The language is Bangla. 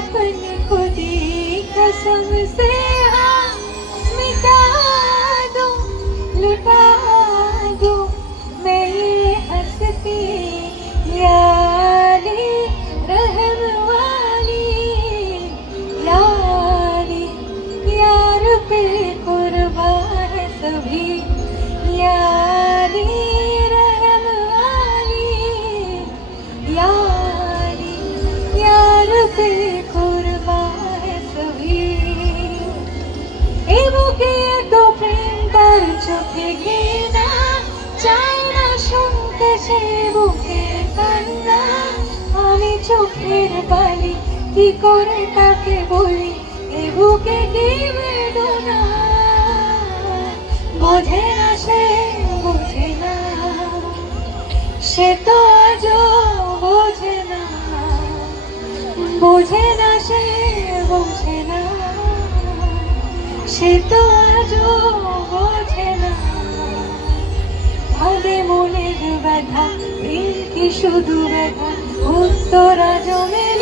अपन खुदी कसम से हाँ मिटा दो, लुटा दो। मैं ये हंसती यारी, रहम वाली, यारी। यार पे कुर्बान सभी। চোখে ঘৃণা চাই না শুনতে সে বুকের কান্না। আমি চোখের বালি কি করে তাকে বলি, এ বুকে কি বেদনা? বোঝে না সে বোঝে না। সে তো আজও বোঝে না। বোঝে না সে সে তো আজও বোঝে না। ভাবে মনের ব্যথা কি শুধু ব্যথা? উত্তর না